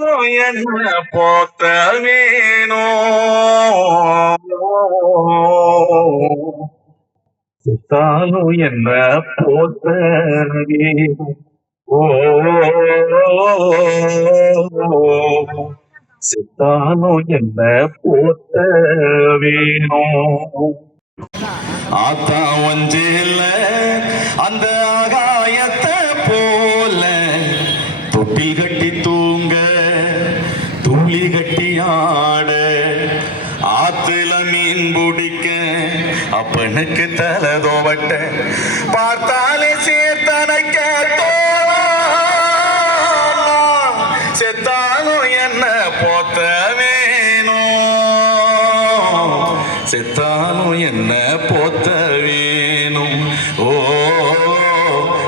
செத்தாலும் என்ன போத்த வேணும் செத்தாலும் என்ன போத்த ஓ. செத்தாலும் என்ன போத்த வேணும் ஆத்தா ஒஞ்சேல அந்த ஆகாயத்தை போல தொட்டில் கட்டி ஆட ஆத்துல மீன் பிடிக்க அப்பனுக்கு தலை தோவட்ட. பார்த்தாலே சேர்த்தனைக்க செத்தாலும் என்ன போத்த வேணும்? செத்தாலும் என்ன போத்த வேணும்? ஓ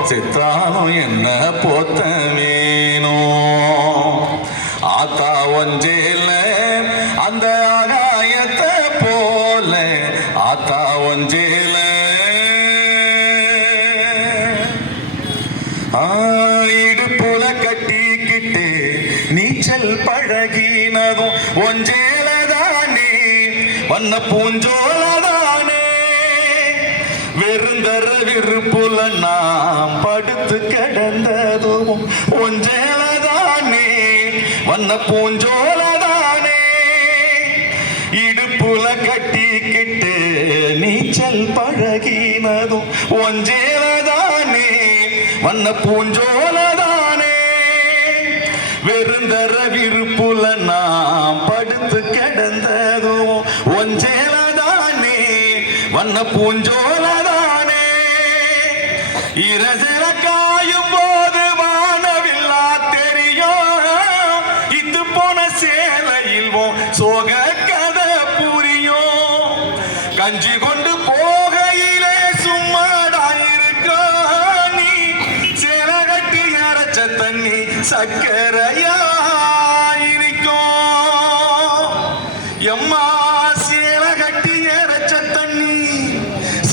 செத்தாலும் என்ன போத்த வேணும்? ஆத்தா ஒன்று அந்த ஆகாயத்தை போல ஆத்தா ஒஞ்சில ஆ, இடுப்புல கட்டிக்கிட்டு நீச்சல் பழகினதும் ஒஞ்சேலதானே வண்ண பூஞ்சோலதானே. வெறுந்தர விருப்புல நாம் படுத்து கிடந்ததும் ஒஞ்சேலதானே வண்ண பூஞ்சோல அழகினதும் ஒஞ்சேலதானே வண்ண பூஞ்சோலதானே வெறுந்தர விருப்புல நாம் படுத்து கிடந்ததும் ஒஞ்சேலதானே வண்ண பூஞ்சோலதானே இரசிற காயும் போது வானவில்லா தெரியும் இது போன சேலையில் சோக கதை புரியும் கஞ்சி தண்ணி சக்கரையா இருக்கும் எம்மா சேல கட்டி அரைச்ச தண்ணி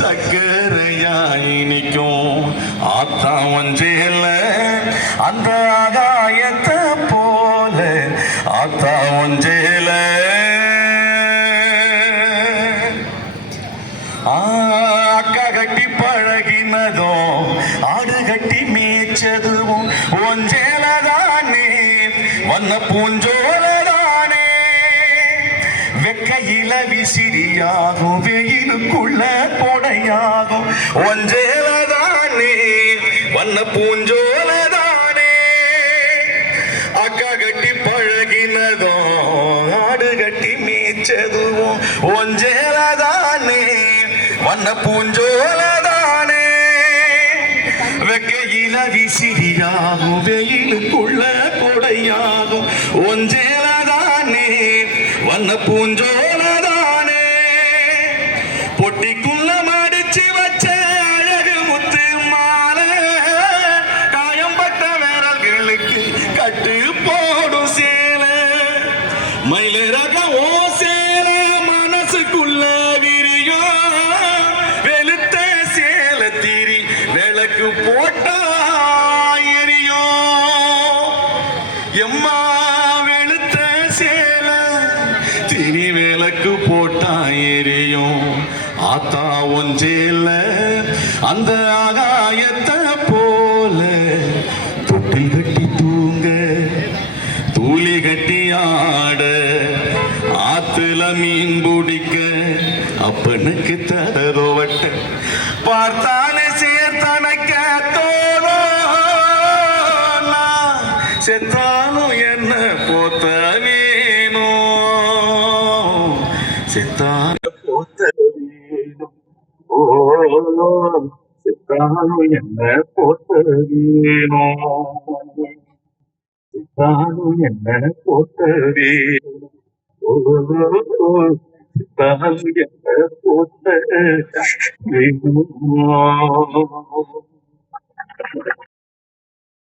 சக்கரையா இனிக்கும் ஆத்தா ஒன்றேல அந்த ஆகாயத்தை போல ஆத்தா ஒன்றேல அக்கா கட்டி பழகினதும் ஆடு கட்டி சொன்ன பூஞ்சோலதானே? வெக்கையில விசிறியாகும் வெயிலுக்குள்ள கொடையாகும் ஒஞ்சேலதானே வண்ண பூஞ்சோலதானே. அக்கா கட்டி பழகினதும் ஆடு கட்டி மேய்ச்சதும். ஒஞ்சேலதானே வண்ண பூஞ்சோல கொடையாகும் ஒஞ்சேலதானே வண்ண பூஞ்சோலதானே. பொட்டிக்குள்ள மடிச்சு வச்ச அழகு முத்து மாலை. காயம்பட்ட விரல்களுக்கு கட்டு போடும் சேலை. மயிலிறக ஓ போட்டா எரியும் ஆத்தா ஒஞ்சேல அந்த ஆகாயத்தை போல தொட்டில் கட்டி தூங்க தூளி கட்டி ஆட ஆத்துல மீன் பிடிக்க அப்பனுக்கு தரதோவட்ட பார்த்தாலே சேர்த்தனக்க தோணா செத்தாலும் என்ன போத்த வேணும்? செத்தான் போத்த வேணும் ஓ செத்தாலும் என்ன போத்த வேணும் தானும் என்ன போத்தவே தானும் என்ன போத்த